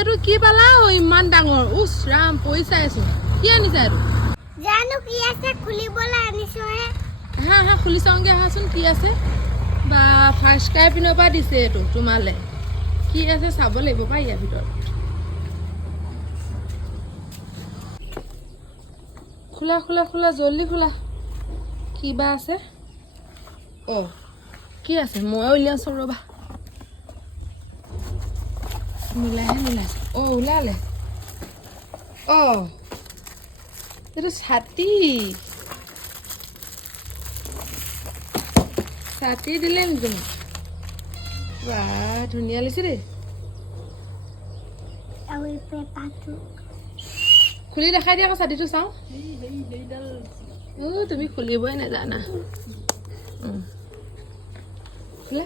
এইটো কি পালা ইমান ডাঙৰ উচ ৰাম পইচা আছো কি আনিছা এইটো জানো কি আছে খুলিবলৈ আনিছো হে হা হা খুলি চাওঁগে আহাচোন কি আছে বা ফাৰ্ষ্ট ক্ৰাই পিনৰ পৰা দিছে এইটো তোমালে কি আছে চাব লাগিব পাই ইয়াৰ ভিতৰত খোলা খোলা খোলা জলদি খোলা কিবা আছে অ কি আছে মই উলিয়াইছো ৰবা মিলাইছে অ ওলালে অ এইটো ছাতি দিলে নেকি বা ধুনীয়া লাগিছে দেই আৰু এই পেপাৰটো খুলি দেখাই দিয়া আকৌ ছাতিটো চাওঁ তুমি খুলিবই নাজানা খোলা